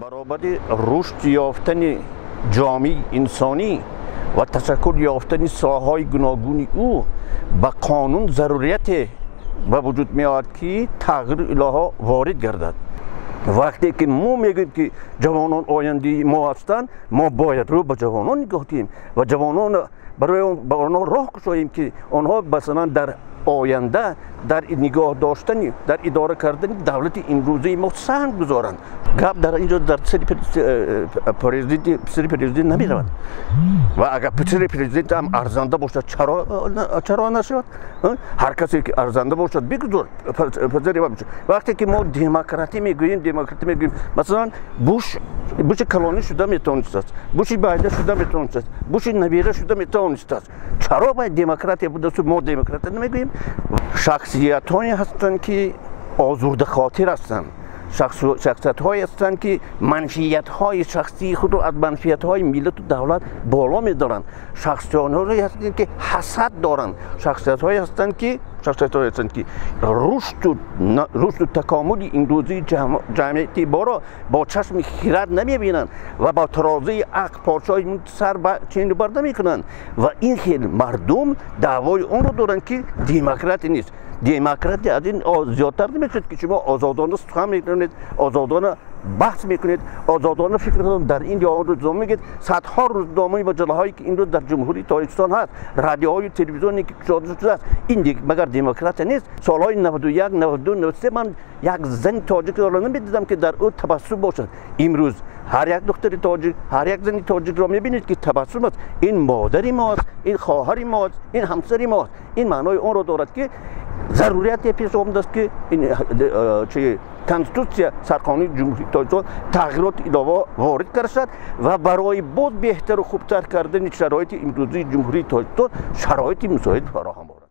برابر رشد یافتن جامعه انسانی و تشکل یافتن ساحه‌های گوناگون او به قانون ضروریت به وجود می آورد که تغییر الها وارد گردد. وقتی که ما میگیم که جوانان آینده ما هستند، ما باید رو به جوانان نگاه کنیم و جوانان برای آنها راه گشاییم که آنها مثلا در آینده در نگاه داشتن در اداره کردن دولت امروزی ما سهم گذارند. گپ در اینجا در سری پرزیدنت نمی رود و اگر سری پرزیدنت هم ارزنده باشد چرا نشود؟ هر کسی که ارزنده باشد بگذار پذیری باشد. وقتی که ما دموکراسی میگوییم مثلا بوش کلانی شده میتونست است، بوش بایده شده میتونست است، بوش نبیره شده میتونست است. چرا باید دموکراسی بوده؟ ما دموکراسی نمیگوییم. شخصیت هایی هستند که آزرده خاطر هستند، شخصیت هایی هستند که منفیت های شخصی خود را از منفیت های ملت و دولت بالا می دارند. شخصیت هایی هستند که حسد دارند. شخصیت هایی هستند که رشد و تکامل امروزی جمعیتی با چشم خرد نمی بینند و با ترازی عقل پادشاهی سر به چین بر نمی کنند و این خیلی مردم دعوای اون رو دارند که دموکراسی نیست. دموکراسی از این زیادتر نمیشد که شما آزادانه سخن میکنید، آزادانه بحث میکنید، آزادانه فکرتون در این یا آن روزنامه میگید. صدها روزنامه و جلهایی که این روز در جمهوری تاجیکستان هست، رادیوهای تلویزیونی که شده شده است، این مگر دموکراسی نیست؟ سالهای 91 92 93 من یک زن تاجیک را نمیدیدم که در او تبسم باشد. امروز هر یک دختر تاجیک، هر یک زن تاجیک را میبینید که تبسم است. این مادری ماست، این خواهری ماست، این همسری ماست. این معنای اون را دارد که ضروریت پیش آمده است که این کنستیتوسیون سرقانون جمهوری تاجیکستان تغییرات علاوه وارد کرد و برای باز بهتر و خوبتر کردن شرایط امروزی جمهوری تاجیکستان شرایط مساعد فراهم آورد.